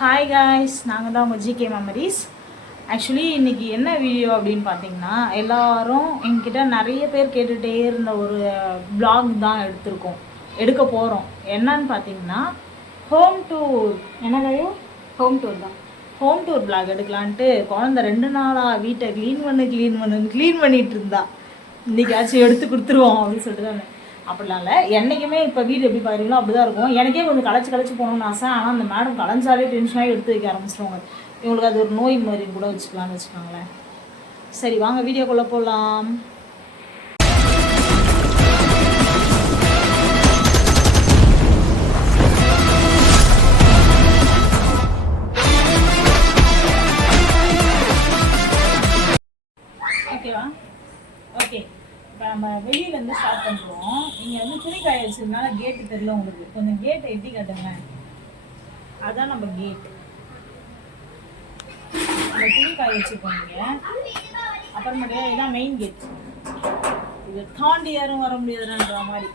Hi guys நாங்கள் தான் உங்கள் ஜிகே மெமரிஸ் ஆக்சுவலி இன்னைக்கு என்ன வீடியோ அப்படின்னு பார்த்தீங்கன்னா எல்லாரும் என்கிட்ட நிறைய பேர் கேட்டுகிட்டே இருந்த ஒரு vlog தான் எடுத்திருக்கோம். எடுக்க போகிறோம் என்னன்னு பார்த்தீங்கன்னா ஹோம் டூர் என்ன கையோ ஹோம் டூர் தான். ஹோம் டூர் vlog எடுக்கலான்ட்டு குழந்த ரெண்டு நாளாக வீட்டை க்ளீன் பண்ணு க்ளீன் பண்ணுன்னு க்ளீன் பண்ணிட்டு இருந்தா. இன்னைக்காச்சும் எடுத்து கொடுத்துருவோம் அப்படின்னு சொல்லிட்டு தான் அப்படிலாம் இல்லை என்றைக்குமே இப்போ வீடு எப்படி பார்க்குறீங்களோ அப்படி தான் இருக்கும். எனக்கே கொஞ்சம் களைச்சி களைச்சி போகணும்னு ஆசை. ஆனால் அந்த மேடம் களைஞ்சாலே டென்ஷனாகி எடுத்து வைக்க ஆரம்பிச்சிருவாங்க. இவங்களுக்கு அது ஒரு நோய் மாதிரி கூட வச்சுக்கலாம்னு வச்சுக்கோங்களேன். சரி வாங்க வீடியோக்குள்ளே போகலாம் ஓகேவா ஓகே இப்போ நம்ம வெளியிலேருந்து ஸ்டார்ட் பண்ணுறோம் நீங்கள் வந்து துணி காய வச்சதுனால கேட்டு தெரியல உங்களுக்கு. கொஞ்சம் கேட்டை எட்டி காட்டுங்க அதான் நம்ம கேட் நம்ம துணி காய வச்சுருக்கோம் நீங்கள் அப்புறமேட்டு இதான் மெயின் கேட் இது தாண்டி யாரும் வர முடியாதுன்ற மாதிரி.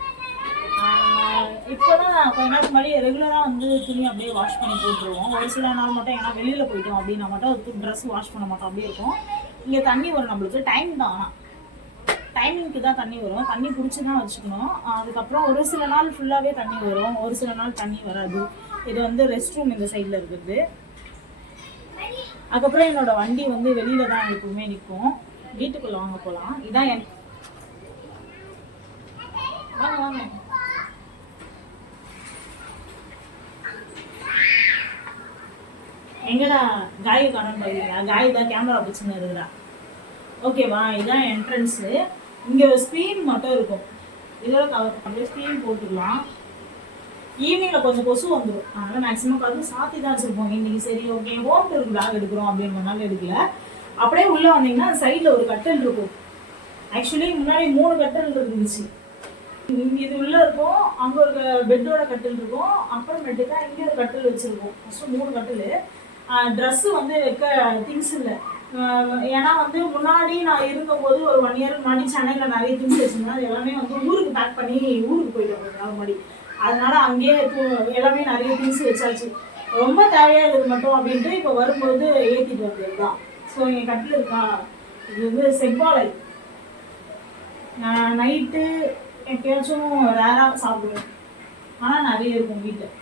இப்போ தான் கொஞ்ச நேரத்துக்கு முன்னாடி ரெகுலராக வந்து துணி அப்படியே வாஷ் பண்ணி போட்டுருவோம். ஒரு சில நாள் மட்டும் ஏன்னா வெளியில் போயிட்டோம் அப்படின்னா மட்டும் ட்ரெஸ் வாஷ் பண்ண மாட்டோம் அப்படியே இருக்கும் இங்கே தண்ணி வரும் நம்மளுக்கு. டைம் தான் ஆனால் டைமிங்க்கு தான் தண்ணி வரும். தண்ணி பிடிச்சி தான் வச்சுக்கணும். அதுக்கப்புறம் ஒரு சில நாள் ஃபுல்லாகவே தண்ணி வரும். ஒரு சில நாள் தண்ணி வராது. இது வந்து ரெஸ்ட் ரூம் இந்த சைடில் இருக்குது. அதுக்கப்புறம் என்னோட வண்டி வந்து வெளியில தான் எப்பவுமே நிற்கும் வீட்டுக்குள்ள வாங்க போகலாம் இதான் என் வாங்க வாங்க. எங்கடா காயு காணும் பாருங்களா காயு தான் கேமரா பிடிச்சுன்னு இருக்கிறா ஓகேவா இதுதான் என்ட்ரன்ஸு இங்கே ஒரு ஸ்க்ரீன் மட்டும் இருக்கும். இதோட கவர் பண்ணி ஸ்க்ரீன் போட்டுக்கலாம் ஈவினிங்கில் கொஞ்சம் கொசு வந்துடும் அதனால் மேக்ஸிமம் கதவு சாத்தி தான் வச்சுருப்போம். இன்னைக்கு சரி ஓகே ஹோம் டூர் vlog எடுக்கிறோம் அப்படின்றனால எடுக்கல. அப்படியே உள்ளே வந்தீங்கன்னா சைடில் ஒரு கட்டல் இருக்கும். ஆக்சுவலி முன்னாடி மூணு கட்டல் இருந்துச்சு. இங்கே இது உள்ளே இருக்கும் அங்கே ஒரு பெட்டோட கட்டில் இருக்கும் அப்புறமேட்டுக்கா இங்கே ஒரு கட்டில் வச்சுருக்கோம். ஃபஸ்ட்டு மூணு கட்டில். ட்ரெஸ்ஸு வந்து வைக்க திங்ஸ் இல்லை. ஏன்னா வந்து முன்னாடி நான் இருந்தபோது ஒரு ஒன் இயர் முன்னாடி சென்னையில் நிறைய திங்ஸ் வச்சுருந்தேன். அது எல்லாமே வந்து ஊருக்கு பேக் பண்ணி ஊருக்கு போயிட்டோம் கொஞ்ச நாள் முன்னாடி. அதனால அங்கேயே எல்லாமே நிறைய திங்ஸ் வச்சாச்சு. ரொம்ப தேவையாக இருக்குது மட்டும் அப்படின்ட்டு இப்போ வரும்போது ஏற்றிட்டு வந்தது தான் ஸோ இங்கே கட்டில் இருக்கா? இது வந்து செவ்வாழை நான் நைட்டு எப்பயாச்சும் ரேராக சாப்பிடுவேன். ஆனால் நிறைய இருக்கும் வீட்டில்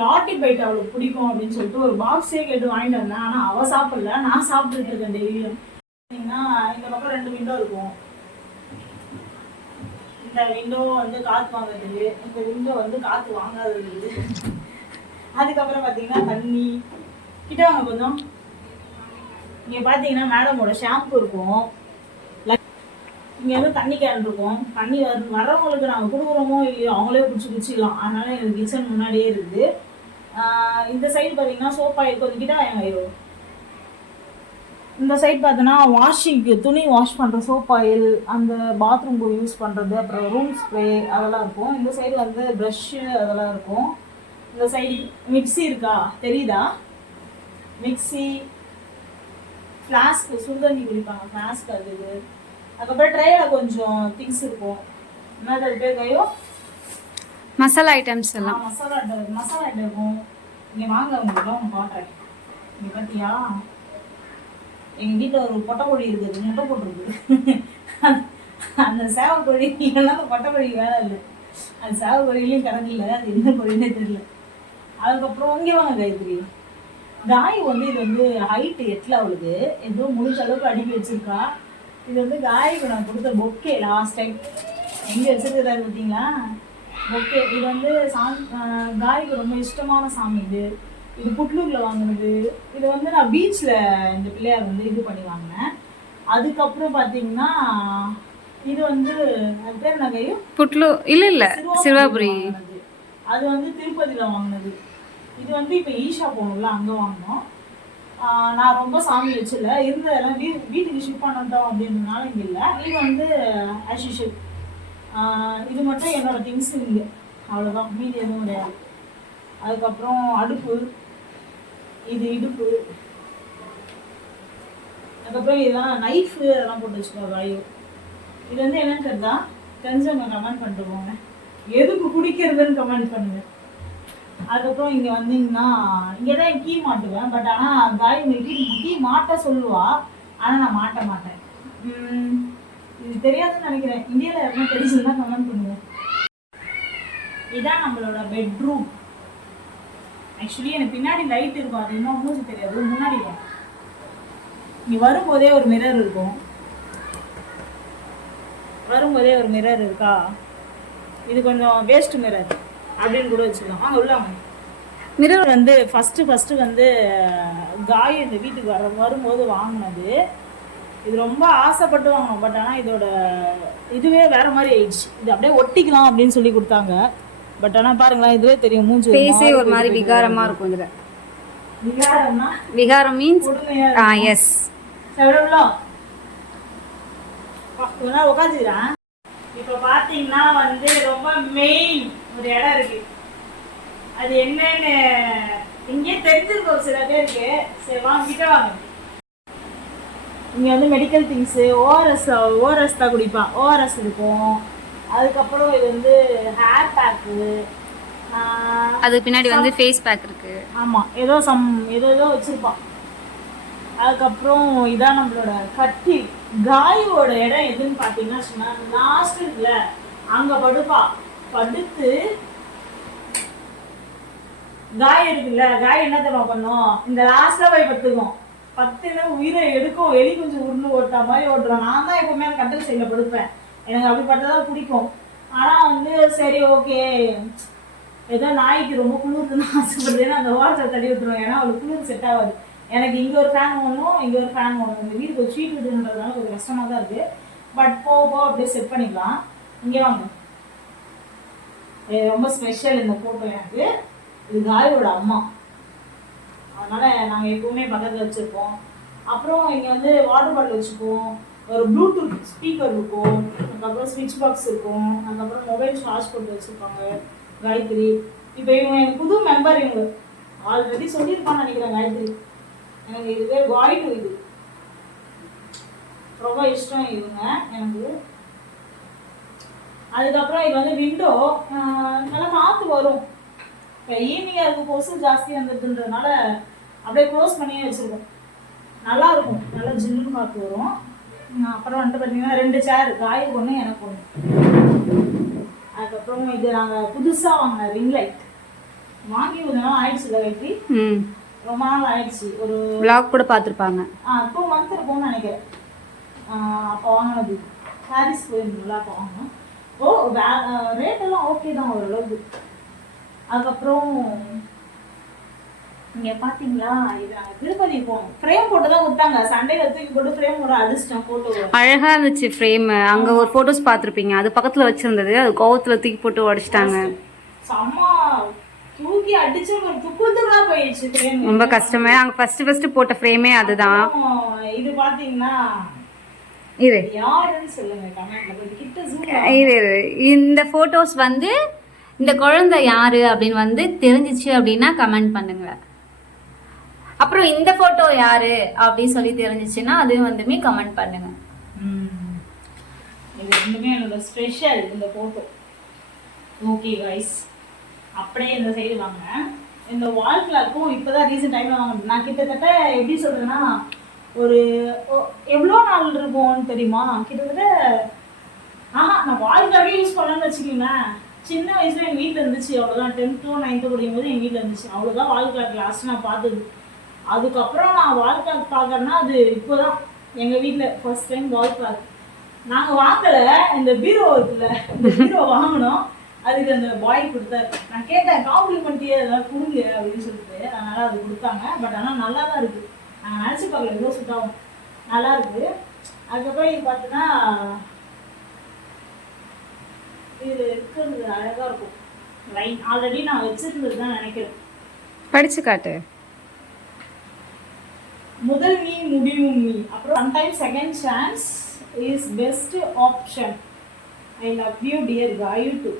லாட்டி பைட் அவளுக்கு பிடிக்கும் அப்படின்னு சொல்லிட்டு ஒரு பாக்ஸே கேட்டு வாங்கிட்டு வந்தேன். ஆனால் அவள் சாப்பிடல. நான் சாப்பிட்டுட்டு இருக்கேன் டெய்லியும். பார்த்தீங்கன்னா இந்த பக்கம் ரெண்டு விண்டோ இருக்கும். இந்த விண்டோ வந்து காற்று வாங்குறது இந்த விண்டோ வந்து காற்று வாங்காதது அதுக்கப்புறம் பார்த்தீங்கன்னா தண்ணி. கிட்ட வாங்க கொஞ்சம். இங்கே பார்த்தீங்கன்னா மேடமோட ஷாம்பு இருக்கும். இங்கே வந்து தண்ணி கேன் இருக்கும். தண்ணி வர வர்றவங்களுக்கு நாங்கள் கொடுக்குறோமோ இல்லையோ அவங்களே பிடிச்சி குடிச்சிடலாம் அதனால எனக்கு கிச்சன் முன்னாடியே இருக்குது. இந்த சைடு பார்த்தீங்கன்னா சோஃபா ஆயில் கொஞ்சம் கிட்ட இந்த சைட் பார்த்தோன்னா வாஷிங்க்கு துணி வாஷ் பண்ணுற சோப் ஆயில் அந்த பாத்ரூம்க்கு யூஸ் பண்ணுறது அப்புறம் ரூம் ஸ்ப்ரே அதெல்லாம் இருக்கும். இந்த சைடு வந்து ப்ரஷ்ஷு அதெல்லாம் இருக்கும். இந்த சைடு மிக்ஸி இருக்கா? தெரியுதா? மிக்ஸி ஃப்ளாஸ்க்கு சுடுதண்ணி குடிப்பாங்க. ஃப்ளாஸ்க் அது இது. அதுக்கப்புறம் ட்ரேயில் கொஞ்சம் திங்ஸ் இருக்கும். என்னது அது பேர் கையோ? மசாலா ஐட்டம்ஸ் எல்லாம். மசாலா மசாலா ஐட்டம் இருக்கும். இங்கே வாங்க உங்களுக்கு உங்க காட்டுறேன் இங்கே பார்த்தியா எங்கள் வீட்டில் ஒரு பொட்டைக்கோழி இருக்குது. முட்டை போட்டிருக்கு? அந்த சேவக்கோழி இல்லைன்னா பொட்டைக்கோழி வேலை இல்லை. அது சேவக்கோழிலையும் கணக்கில்லை அது என்ன கோழினே தெரியல. அதுக்கப்புறம் இங்கே வாங்க காயத்ரி. காய் வந்து இது வந்து ஹைட் எட்டில் அவளுக்கு. ஏதோ முடிஞ்ச அளவுக்கு அடுக்கி வச்சிருக்கா. இது வந்து காய்க்கு நான் கொடுத்த பொக்கே லாஸ்ட் டைம் எங்கே வச்சிருக்கிறாரு பார்த்தீங்களா? பொக்கே. இது வந்து சாமி காய்க்கு ரொம்ப இஷ்டமான சாமி இது. இது புட்லூரில் வாங்கினது. இது வந்து நான் பீச்சில் இந்த பிள்ளையார் வந்து இது பண்ணி வாங்கினேன். அதுக்கப்புறம் பார்த்தீங்கன்னா இது வந்து அது பேர் என்ன கையும் புட்லு இல்ல இல்ல. சிவாபுரி. அது வந்து திருப்பதியில வாங்கினது. இது வந்து இப்போ ஈஷா போகணும்ல அங்க வாங்கினோம். நான் ரொம்ப சாமி வச்சில்ல. இருந்ததெல்லாம் வீ வீட்டுக்கு ஷிஃப்ட் பண்ணிட்டோம் அப்படின்றதுனால இங்கே இல்லை. இது வந்து as usual. இது மட்டும் என்னோட திங்ஸ் இங்கே. அவ்வளோதான் மீதி எதுவும் கிடையாது. அதுக்கப்புறம் அடுப்பு. இது இடுப்பு. அதுக்கப்புறம் இதெல்லாம் நைஃபு அதெல்லாம் போட்டு வச்சுக்கோ வாயு இது வந்து என்னன்னு தெரிஞ்சா தெரிஞ்சவங்க கமெண்ட் பண்ணிட்டு போங்க. எதுக்கு குடிக்கிறதுன்னு கமெண்ட் பண்ணுங்க. அதுக்கப்புறம் இங்கே வந்தீங்கன்னா இங்கே தான் கீ மாட்டுவேன். பட் ஆனால் காய் கீ கீ மாட்ட சொல்லுவா. ஆனால் நான் மாட்ட மாட்டேன். உம், இது தெரியாதுன்னு நினைக்கிறேன். இந்தியாவில் யாருன்னா தெரிஞ்சதுன்னா கமெண்ட் பண்ணுவேன் இதான் நம்மளோட பெட்ரூம் ஆக்சுவலி எனக்கு பின்னாடி லைட் இருக்கும். அது இன்னும் மூச்சு தெரியாது. முன்னாடி இருக்கும் இங்கே வரும்போதே ஒரு மிரர் இருக்கும். வரும்போதே ஒரு மிரர் இருக்கா? இது கொஞ்சம் வேஸ்ட் மிரர் அப்படின்னு கூட வச்சுக்கலாம் வாங்க உள்ள வாங்க. மிரர் வந்து ஃபஸ்ட்டு ஃபஸ்ட்டு வந்து காய் இந்த வீட்டுக்கு வர வரும்போது வாங்கினது. இது ரொம்ப ஆசைப்பட்டு வாங்கினோம். பட் ஆனால் இதோட இதுவே வேற மாதிரி ஆயிடுச்சு. இது அப்படியே ஒட்டிக்கலாம் அப்படின்னு சொல்லி கொடுத்தாங்க. பட் ஆனால் பாருங்களேன் இதுவே தெரியும். மூஞ்சி ஒரு ஃபேஸே ஒரு மாதிரி விகாரமா இருக்கும் இதுல. விகாரம்னா? விகாரம் மீன்ஸ் ஆ எஸ் உட்காந்துக்கிறேன் இப்போ பார்த்தீங்கன்னா வந்து ரொம்ப மெயின் ஒரு இடம் இருக்கு. அது என்னன்னு இங்கே தெரிஞ்சிருக்கும் சில பேருக்கு. சரி வாங்க கிட்ட வாங்க. இங்கே வந்து மெடிக்கல் திங்ஸு ஓஆர்எஸ் ஓஆர்எஸ் தான் குடிப்பான். ஓஆர்எஸ் இருக்கும். அதுக்கப்புறம் இது வந்து ஹேர் பேக்கு அது பின்னாடி வந்து ஃபேஸ் பேக் இருக்கு. ஆமாம் ஏதோ சம் ஏதோ ஏதோ வச்சுருப்பான். அதுக்கப்புறம் இதான் நம்மளோட கட்டி. காயோட இடம் எதுன்னு பார்த்தீங்கன்னா சொன்னா லாஸ்ட் இருக்குல்ல அங்கே படுப்பா படுத்து காய் இருக்குல்ல காயம் என்ன தெரியுமா பண்ணும்? இந்த லாஸ்ட்ல போய் பத்துக்கும் பத்துல உயிரை எடுக்கும் எலி கொஞ்சம் உருண்டு ஓட்டா மாதிரி ஓட்டுறோம். நான் தான் எப்பவுமே அந்த கட்டில் சைடில் படுப்பேன். எனக்கு அப்படிப்பட்டதான் பிடிக்கும். ஆனா வந்து சரி ஓகே ஏதோ நாய்க்கு ரொம்ப குளிர்துன்னு ஆசைப்படுதுன்னு அந்த ஓரத்தில் தள்ளி விட்டுருவேன். ஏன்னா அவளுக்கு குளிர் செட் ஆகாது. எனக்கு இங்க ஒரு ஃபேன் ஒன்றும் இங்க ஒரு ஃபேன் ஒன்றும் இந்த வீடு ஒரு ஷீட் விடுன்றதுனால கொஞ்சம் கஷ்டமா தான் இருக்கு. பட் போக போக அப்படியே செட் பண்ணிக்கலாம். இங்கே வாங்க. ரொம்ப ஸ்பெஷல் இந்த ஃபோட்டோ எனக்கு. இது காயோட அம்மா. அதனால் நாங்கள் எப்பவுமே பக்கத்தில் வச்சுருப்போம். அப்புறம் இங்கே வந்து வாட்டர் பாட்டில் வச்சுப்போம் ஒரு ப்ளூடூத் ஸ்பீக்கர் இருக்கும். அதுக்கப்புறம் ஸ்விட்ச் பாக்ஸ் இருக்கும். அதுக்கப்புறம் மொபைல் சார்ஜ் போட்டு வச்சுருப்பாங்க. காயத்ரி. இப்போ இவங்க எனக்கு புது மெம்பர் இவங்க. ஆல்ரெடி சொல்லியிருப்பான்னு நினைக்கிறேன் காயத்ரி. எனக்கு இது பேர் இது. ரொம்ப இஷ்டம் இவங்க எனக்கு. அதுக்கப்புறம் இது வந்து விண்டோ நல்லா காற்று வரும். இப்போ ஈவினிங் அதுக்கு கொசு ஜாஸ்தியாக இருந்ததுன்றதுனால அப்படியே க்ளோஸ் பண்ணியே வச்சுருக்கோம். நல்லா இருக்கும் நல்லா ஜில்லுன்னு காற்று வரும். அப்புறம் வந்துட்டு பார்த்தீங்கன்னா ரெண்டு சேர் காய்க்கு ஒன்று எனக்கு ஒன்று அதுக்கப்புறம் இது நாங்கள் புதுசாக வாங்கின ரிங் லைட் வாங்கி கொஞ்ச நாள் ஆயிடுச்சு வெட்டி. ம். ரொம்ப நாள் ஆயிடுச்சு ஒரு vlog கூட பார்த்துருப்பாங்க. டூ மந்த் இருக்கும்னு நினைக்கிறேன். அப்போ வாங்கினது. சாரீஸ் போயிருந்தோம்ல அப்போ வாங்கினோம். ஓ ரேட் எல்லாம் ஓகே தான் ஓரளவுக்கு. அதுக்கப்புறம் இங்க பாத்தீங்களா இது திருப்பதி போனோம் ஃப்ரேம் போட்டு தான் கொடுத்தாங்க. சண்டையில தூக்கி போட்டு ஃப்ரேம் ஒரு அடிச்சிட்டேன் போட்டோ அழகா இருந்துச்சு ஃப்ரேம் அங்க ஒரு போட்டோஸ் பார்த்துருப்பீங்க. அது பக்கத்துல வச்சிருந்தது. அது கோவத்துல தூக்கி போட்டு உடைச்சிட்டாங்க. செம்ம தூக்கி அடிச்சு ஒரு துக்குதுகளா போயிடுச்சு ரொம்ப கஷ்டமே. அங்க ஃபர்ஸ்ட் ஃபர்ஸ்ட் போட்ட ஃப்ரேமே அதுதான். இது பாத்தீங்கன்னா இது இது. இந்த போட்டோஸ் வந்து இந்த குழந்தை யாரு அப்படின்னு வந்து தெரிஞ்சிச்சு அப்படின்னா கமெண்ட் பண்ணுங்க. அப்புறம் இந்த போட்டோ யாரு அப்படின்னு சொல்லி தெரிஞ்சிச்சுன்னா அதுவும் வந்துமே கமெண்ட் பண்ணுங்க. இது ரெண்டுமே என்னோட ஸ்பெஷல் இந்த போட்டோ ஓகே கைஸ் அப்படியே இந்த சைடு வாங்க. இந்த வால் கிளாக்கும் இப்போதான் ரீசெண்ட் டைம்ல வாங்க நான் கிட்டத்தட்ட எப்படி சொல்றேன்னா ஒரு எவ்வளோ நாள் இருக்கும்னு தெரியுமா? கிட்டத்தட்ட ஆஹா நான் வால் யூஸ் பண்ணலன்னு வச்சுக்கோங்களேன். சின்ன வயசுல எங்கள் வீட்டில் இருந்துச்சு அவ்வளோதான் டென்த்தோ நைன்த்தோ படிக்கும் போது எங்கள் வீட்டில் இருந்துச்சு. அவ்வளோதான் வாழ்க்கை லாஸ்ட் நான் பார்த்தது. அதுக்கப்புறம் நான் வால் கிளாக் பார்க்கறேன்னா அது இப்போதான். எங்கள் வீட்டில் ஃபர்ஸ்ட் டைம் வால் நாங்கள் வாங்கலை இந்த பீரோ இருக்குல்ல இந்த பீரோ வாங்கினோம். அதுக்கு அந்த பாய் கொடுத்தாரு. நான் கேட்டேன் காம்ப்ளிமெண்ட்டியே அதெல்லாம் கொடுங்க அப்படின்னு சொல்லிட்டு. அதனால அது கொடுத்தாங்க. பட் ஆனால் நல்லா தான் இருக்கு. நாங்கள் நினச்சி பார்க்கல எவ்வளோ சுத்தாகும் நல்லா இருக்கு. அதுக்கப்புறம் இது பார்த்தீங்கன்னா இது இருக்கிறது அழகா இருக்கும். லைன் ஆல்ரெடி நான் வச்சிருந்தது தான் நினைக்கிறேன். படிச்சு காட்டு. முதல் நீ முடிவும் நீ. அப்புறம் sometimes second chance is best option I love you dear Kaayu to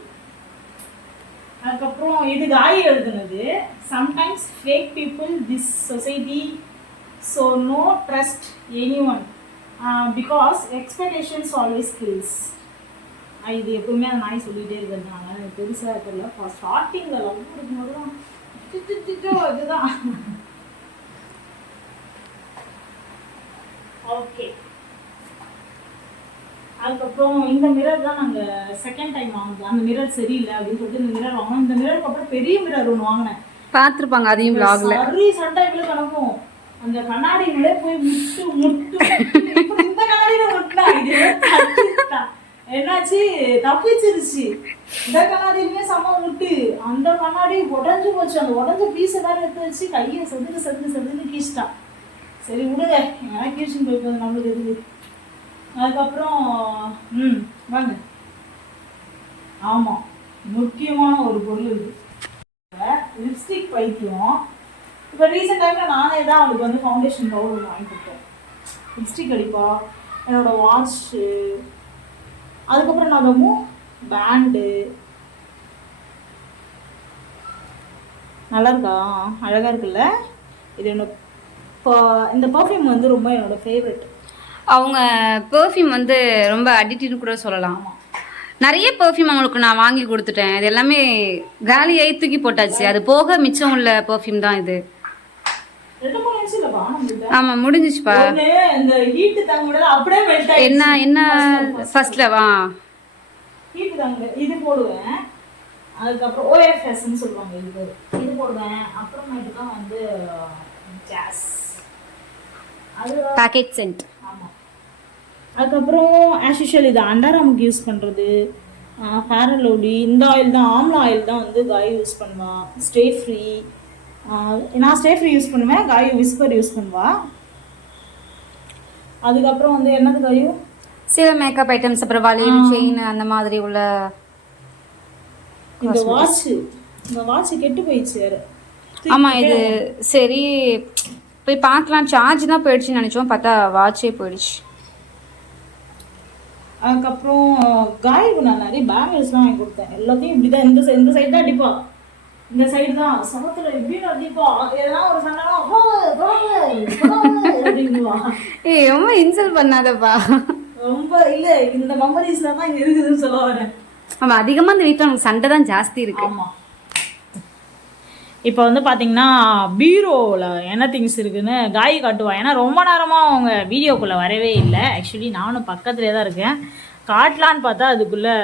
அதுக்கப்புறம் இது காய் எழுதுனது. Sometimes fake people this society so no trust any one because expectations always kills இது எப்பவுமே அந்த நாய் சொல்லிட்டே இருக்கிறதுனால எனக்கு பெருசா தெரியல. ஸ்டார்டிங்ல லவ் இருக்கும்போது தான் இதுதான் ஓகே அதுக்கப்புறம் இந்த மிரர் தான். நாங்க செகண்ட் டைம் வாங்கினோம் அந்த மிரர் சரியில்லை அப்படின்னு சொல்லிட்டு இந்த மிரர் வாங்கினோம் இந்த மிரருக்கு அப்புறம் பெரிய மிரர் ஒன்று வாங்கினேன் பார்த்துருப்பாங்க அதையும் சரி சண்டை இவ்வளவு கிடக்கும் அந்த கண்ணாடிகளே போய் முட்டு முட்டு இந்த கண்ணாடியில முட்டினா இது என்னாச்சு? தப்பிச்சிருச்சு. இந்த கண்ணாடியிலுமே செம்ம முட்டு. அந்த கண்ணாடி உடஞ்சு போச்சு. அந்த உடஞ்ச பீஸ் வேற எடுத்து வச்சு கையை செதுக்கு செதுக்கு செதுன்னு கீச்சிட்டான். சரி விடுங்க. எனக்கு கீழ்ச்சின்னு போய் நம்மளுக்கு எதுக்கு? அதுக்கப்புறம் ம் வாங்க. ஆமாம் முக்கியமான ஒரு பொருள் இருக்கு லிப்ஸ்டிக் பைத்தியம். இப்போ ரீசெண்ட் டைமில் நானே தான் அவளுக்கு வந்து ஃபவுண்டேஷன் பவுடர் வாங்கி கொடுத்தேன். லிப்ஸ்டிக் அடிப்பா என்னோட வாட்ச்சு அதுக்கப்புறம் நான் மூ பேண்டு நல்லா இருக்கா? அழகாக இருக்குல்ல? இது என்னோட இந்த பர்ஃப்யூம் வந்து ரொம்ப என்னோட ஃபேவரட் அவங்க பெர்ஃப்யூம் வந்து ரொம்ப அடிக்டின்னு கூட சொல்லலாம். நிறைய பெர்ஃப்யூம் அவங்களுக்கு நான் வாங்கி கொடுத்துட்டேன். இது எல்லாமே காலியாகி தூக்கி போட்டாச்சு. அது போக மிச்சம் உள்ள பெர்ஃப்யூம் தான் இது. ஆமாம் முடிஞ்சிச்சுப்பா. என்ன என்ன ஃபர்ஸ்ட்ல வா. இது போடுவேன். அதுக்கப்புறம் ஓஎஃப்எஸ்ன்னு சொல்லுவாங்க இது இது போடுவேன். அப்புறமேட்டு தான் வந்து ஜாஸ் பேக்கெட் சென்ட் ஆமாம் அதுக்கப்புறம் ஆஸ் யூஷுவல் இது அண்டராமுக்கு யூஸ் பண்ணுறது ஃபேர் அண்ட் லவ்லி இந்த ஆயில் தான் ஆம்லா ஆயில் தான் வந்து காய் யூஸ் பண்ணுவான். ஸ்டே ஃப்ரீ நான் ஸ்டே ஃப்ரீ யூஸ் பண்ணுவேன். காய் விஸ்பர் யூஸ் பண்ணுவா. அதுக்கப்புறம் வந்து என்னது காயும் சில மேக்கப் ஐட்டம்ஸ் அப்புறம் வளையல் செயின் அந்த மாதிரி உள்ள இந்த வாட்ச் இந்த வாட்ச் கெட்டு போயிடுச்சு வேற. ஆமா இது சரி போய் பார்க்கலாம். சார்ஜ் தான் போயிடுச்சுன்னு நினைச்சோம். பார்த்தா வாட்சே போயிடுச்சு. அதுக்கப்புறம் காய்க்கு நான் நிறைய பேங்கிள்ஸ்லாம் வாங்கி கொடுத்தேன். எல்லாத்தையும் இப்படி தான் இந்த இந்த சைடு தான் அடிப்பா. இந்த சைடு தான். சமத்துல எப்படின்னு அடிப்பா எதனா ஒரு சண்டைனா ஏய் ரொம்ப இன்சல்ட் பண்ணாதப்பா. ரொம்ப இல்ல இந்த மெமரிஸ்ல தான் இங்க இருக்குதுன்னு சொல்ல வரேன். ஆமா அதிகமா இந்த வீட்டுல நமக்கு சண்டை தான் ஜாஸ்தி இருக்கு. ஆமா. இப்போ வந்து பார்த்தீங்கன்னா பீரோவில் என்ன திங்ஸ் இருக்குன்னு காய் காட்டுவா. ஏன்னா ரொம்ப நேரமாக அவங்க வீடியோக்குள்ளே வரவே இல்லை. ஆக்சுவலி நானும் பக்கத்துலேயே தான் இருக்கேன். காட்டலான்னு பார்த்தா அதுக்குள்ளே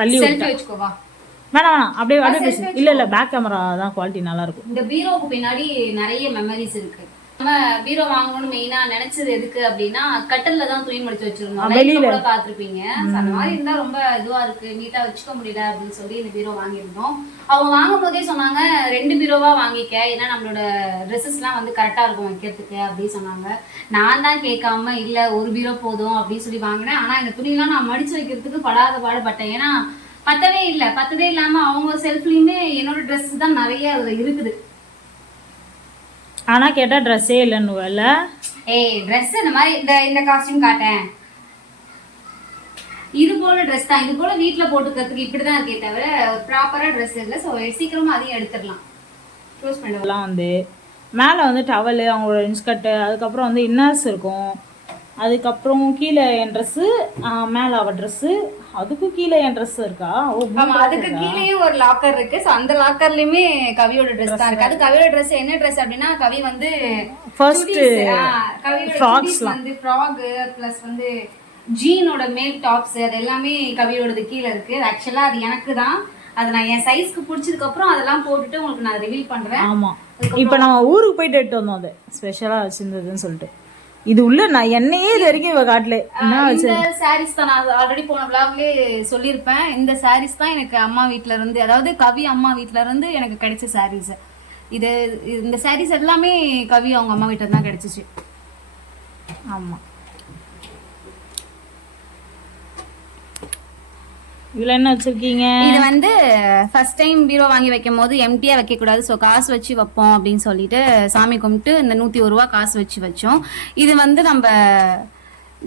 தள்ளி வச்சுக்கோவா? வேணாம் வேணாம். அப்படியே அப்படியே பேசு. இல்லை இல்லை பேக் கேமரா தான் குவாலிட்டி நல்லா இருக்கும் இந்த பீரோவுக்கு பின்னாடி நிறைய மெமரிஸ் இருக்கு. நம்ம பீரோ வாங்கணும்னு மெயினா நினைச்சது எதுக்கு அப்படின்னா கட்டல்ல தான் துணி மடிச்சு வச்சிருந்தோம். வெளியில. கூட பாத்திருப்பீங்க அந்த மாதிரி இருந்தா ரொம்ப இதுவா இருக்கு. நீட்டா வச்சுக்க முடியல அப்படின்னு சொல்லி இந்த பீரோ வாங்கியிருந்தோம். அவங்க வாங்கும் போதே சொன்னாங்க ரெண்டு பீரோவா வாங்கிக்க. ஏன்னா நம்மளோட ட்ரெஸ்ஸஸ்லாம் வந்து கரெக்டா இருக்கும் வைக்கிறதுக்கு அப்படின்னு சொன்னாங்க. நான் தான் கேட்காம இல்ல ஒரு பீரோ போதும் அப்படின்னு சொல்லி வாங்கினேன். ஆனா இந்த துணியெல்லாம் நான் மடிச்சு வைக்கிறதுக்கு படாத பாடுபட்டேன். ஏன்னா பத்தவே இல்லை. பத்தவே இல்லாம அவங்க செல்ஃப்லயுமே என்னோட ட்ரெஸ் தான் நிறைய அதுல இருக்குது. ஆனால் கேட்டால் ட்ரெஸ்ஸே இல்லைன்னு வேலை ஏய் Dress இந்த மாதிரி இந்த இந்த காஸ்டியூம் காட்டேன். இது போல ட்ரெஸ் தான். இது போல வீட்ல போட்டுக்கிறதுக்கு இப்படிதான் இருக்கே தவிர ஒரு ப்ராப்பரா Dress இல்லை. ஸோ சீக்கிரமா அதையும் எடுத்துடலாம். க்ளோஸ் பண்ண இதெல்லாம் வந்து மேலே வந்து டவலு அவங்களோட இன்ஸ்கர்ட்டு அதுக்கப்புறம் வந்து இன்னர்ஸ் இருக்கும். அதுக்கப்புறம் கீழே என் ட்ரெஸ்ஸு மேலே அவள் ட்ரெஸ்ஸு அதுக்கும் கீழே என் ட்ரெஸ் இருக்கா? ஆமா அதுக்கு கீழேயும் ஒரு லாக்கர் இருக்கு. ஸோ அந்த லாக்கர்லயுமே கவியோட ட்ரெஸ் தான் இருக்கு. அது கவியோட ட்ரெஸ் என்ன ட்ரெஸ் அப்படின்னா கவி வந்து ஃபர்ஸ்ட் சுடிஸ் வந்து ஃப்ராக் பிளஸ் வந்து ஜீனோட மேல் டாப்ஸ் அது எல்லாமே கவியோடது கீழே இருக்கு. ஆக்சுவலா அது எனக்கு தான். அது நான் என் சைஸ்க்கு பிடிச்சதுக்கு அப்புறம் அதெல்லாம் போட்டுட்டு உங்களுக்கு நான் ரிவீல் பண்றேன். ஆமாம் இப்போ நம்ம ஊருக்கு போயிட்டு எடுத்து வந்தோம் அது. ஸ்பெஷலாக வச்சிருந்ததுன்னு சொல்லிட்டு. இது உள்ள நான் என்னையே இது வரைக்கும் இவ காட்டல. இந்த சாரீஸ் தான் நான் ஆல்ரெடி போன விளாக்லயே சொல்லியிருப்பேன். இந்த சாரீஸ் தான் எனக்கு அம்மா வீட்ல இருந்து அதாவது கவி அம்மா வீட்ல இருந்து எனக்கு கிடைச்ச சாரீஸ் இது இந்த சாரீஸ் எல்லாமே கவி அவங்க அம்மா வீட்ல தான் கிடைச்சிச்சு. ஆமாம் இதில் என்ன வச்சிருக்கீங்க? இது வந்து ஃபர்ஸ்ட் டைம் பீரோ வாங்கி வைக்கும் போது எம்டியா வைக்க கூடாது ஸோ காசு வச்சு வைப்போம் அப்படின்னு சொல்லிட்டு சாமி கும்பிட்டு இந்த நூத்தி ஒரு ரூபா காசு வச்சு வச்சோம். இது வந்து நம்ம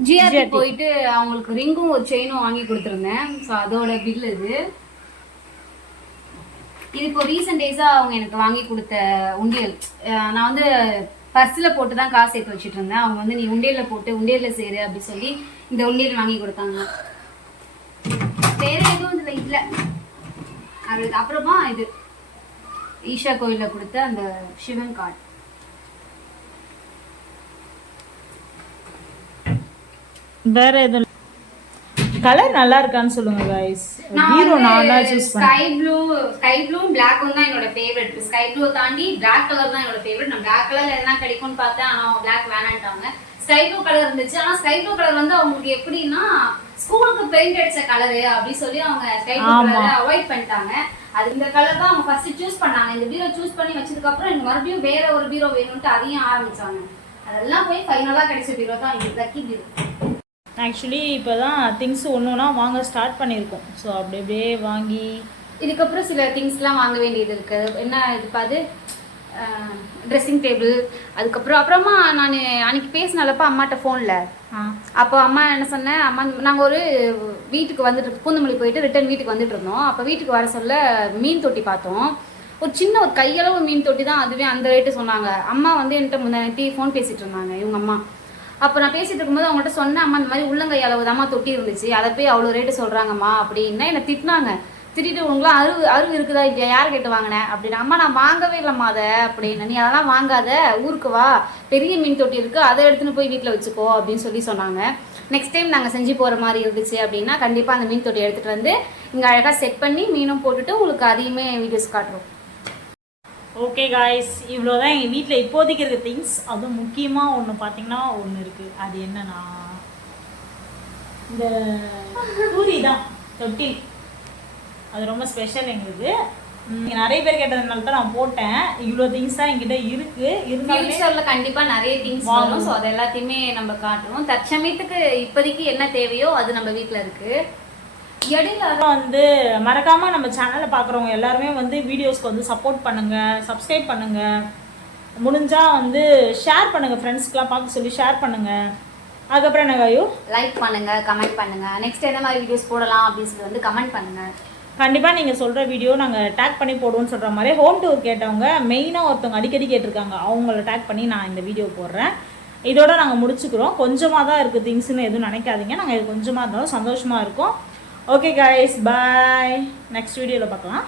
ஜிஆர்டி போயிட்டு அவங்களுக்கு ரிங்கும் ஒரு செயினும் வாங்கி கொடுத்துருந்தேன். ஸோ அதோட பில் இது. இது இப்போ ரீசெண்ட் டேஸா அவங்க எனக்கு வாங்கி கொடுத்த உண்டியல். நான் வந்து பர்ஸில் போட்டு தான் காசு சேர்த்து வச்சுட்டு இருந்தேன். அவங்க வந்து நீ உண்டியல்ல போட்டு உண்டியல்ல சேரு அப்படி சொல்லி இந்த உண்டியல் வாங்கி கொடுத்தாங்க. வேற எதுவும் இதுல இல்ல. அது அப்புறமா இது ஈஷா கோயில்ல கொடுத்த அந்த சிவன் கார்டு. வேற எதுவும் கலர் நல்லா இருக்கான்னு சொல்லுங்க கைஸ் ஹீரோ நான் தான் சூஸ் பண்ணேன். ஸ்கை ப்ளூ ஸ்கை ப்ளூ பிளாக்கும் தான் என்னோட ஃபேவரட் ஸ்கை ப்ளூ தாண்டி பிளாக் கலர் தான் என்னோட ஃபேவரட் நான் பிளாக் கலர்ல என்ன கிடைக்கும்னு பார்த்தேன் ஆனா அவங்க பிளாக் வேணான்ட்டாங்க. ஸ்கை ப்ளூ கலர் இருந்துச்சு. ஆனா ஸ்கை ப்ளூ கலர் வந்து அவங்களுக்கு எப்படின்னா ஸ்கூலுக்கு பெயிண்ட் அடிச்ச கலரு அப்படி சொல்லி அவங்க ஸ்கை ப்ளூ. கலரை அவாய்ட் பண்ணிட்டாங்க. அது இந்த கலர் தான் அவங்க ஃபர்ஸ்ட் சூஸ் பண்ணாங்க. இந்த பீரோ சூஸ் பண்ணி வச்சதுக்கு அப்புறம் எனக்கு மறுபடியும் வேற ஒரு பீரோ வேணும்ட்டு அதையும் ஆரம்பிச்சாங்க. அதெல்லாம் போய் ஃபைனலா கிடைச்ச பீரோ தான் இது லக்கி பீரோ ஆக்சுவலி இப்போ தான் திங்ஸ் ஒன்று ஒன்றா வாங்க ஸ்டார்ட் பண்ணியிருக்கோம். ஸோ அப்படி அப்படியே வாங்கி இதுக்கப்புறம் சில திங்ஸ்லாம் வாங்க வேண்டியது இருக்கு. என்ன இது பாது ட்ரெஸ்ஸிங் டேபிள் அதுக்கப்புறம் அப்புறமா நான் அன்னைக்கு பேசினாலப்பா அம்மாட்ட ஃபோனில் அப்போ அம்மா என்ன சொன்னேன் அம்மா நாங்கள் ஒரு வீட்டுக்கு வந்துட்டு பூந்தமல்லி போயிட்டு ரிட்டர்ன் வீட்டுக்கு வந்துட்டு இருந்தோம். அப்போ வீட்டுக்கு வர சொல்ல மீன் தொட்டி பார்த்தோம். ஒரு சின்ன ஒரு கையளவு மீன் தொட்டி தான் அதுவே அந்த ரேட்டு சொன்னாங்க. அம்மா வந்து என்கிட்ட முந்தானத்தி ஃபோன் பேசிட்டு இருந்தாங்க இவங்க அம்மா. அப்போ நான் பேசிட்டு இருக்கும்போது அவங்கள்ட்ட சொன்னேன் அம்மா இந்த மாதிரி உள்ளங்கை அளவு தான் தொட்டி இருந்துச்சு. அதை போய் அவ்வளோ ரேட்டு சொல்கிறாங்கம்மா அப்படின்னா என்னை திட்டினாங்க. திட்டிட்டு உங்களாம் அருவு அருவு இருக்குதா இல்லையா? யார் கேட்டு வாங்கினேன்? அப்படின்னு அம்மா நான் வாங்கவே இல்லைம்மா அதை அப்படின்னு நீ அதெல்லாம் வாங்காத ஊருக்கு வா. பெரிய மீன் தொட்டி இருக்குது அதை எடுத்துன்னு போய் வீட்டில் வச்சுக்கோ அப்படின்னு சொல்லி சொன்னாங்க. நெக்ஸ்ட் டைம் நாங்கள் செஞ்சு போகிற மாதிரி இருந்துச்சு அப்படின்னா கண்டிப்பாக அந்த மீன் தொட்டி எடுத்துகிட்டு வந்து இங்கே அழகாக செட் பண்ணி மீனும் போட்டுட்டு உங்களுக்கு அதையுமே வீடியோஸ் காட்டுறோம் ஓகே காய்ஸ் இவ்வளோ தான் எங்கள் வீட்டில் இப்போதைக்கு இருக்க திங்ஸ் அதுவும் முக்கியமாக ஒன்று பார்த்தீங்கன்னா ஒன்று இருக்குது அது என்னன்னா இந்த பூரி தான் தொட்டில். அது ரொம்ப ஸ்பெஷல் எங்களுக்கு. ம், நிறைய பேர் கேட்டதுனால தான் நான் போட்டேன். இவ்வளோ திங்ஸ் தான் என்கிட்ட இருக்குது இருந்தாலுமே ஃபியூச்சர்ல கண்டிப்பா நிறைய திங்ஸ். வரும். ஸோ அது எல்லாத்தையுமே நம்ம காட்டுறோம் தற்சமயத்துக்கு இப்போதைக்கு என்ன தேவையோ அது நம்ம வீட்ல இருக்கு. இடையில வந்து மறக்காம நம்ம சேனலை பார்க்குறவங்க எல்லாருமே வந்து வீடியோஸ்க்கு வந்து சப்போர்ட் பண்ணுங்க சப்ஸ்கிரைப் பண்ணுங்க. முடிஞ்சா வந்து ஷேர் பண்ணுங்க ஃப்ரெண்ட்ஸ்க்குலாம் பார்க்க சொல்லி ஷேர் பண்ணுங்க. அதுக்கப்புறம் என்ன காயு லைக் பண்ணுங்க கமெண்ட் பண்ணுங்க. நெக்ஸ்ட் என்ன மாதிரி வீடியோஸ் போடலாம் அப்படின்னு சொல்லி வந்து கமெண்ட் பண்ணுங்க. கண்டிப்பாக நீங்கள் சொல்கிற வீடியோ நாங்கள் டேக் பண்ணி போடுவோம்னு சொல்கிற மாதிரி ஹோம் டூர் கேட்டவங்க மெயினாக ஒருத்தவங்க அடிக்கடி கேட்டிருக்காங்க. அவங்கள டேக் பண்ணி நான் இந்த வீடியோ போடுறேன். இதோட நாங்கள் முடிச்சுக்கிறோம். கொஞ்சமாக தான் இருக்குது திங்ஸ்னு எதுவும் நினைக்காதீங்க. நாங்கள் இது கொஞ்சமாக இருந்தாலும் சந்தோஷமாக இருக்கோம். Okay guys. பாய் நெக்ஸ்ட் வீடியோவில் பார்க்கலாம்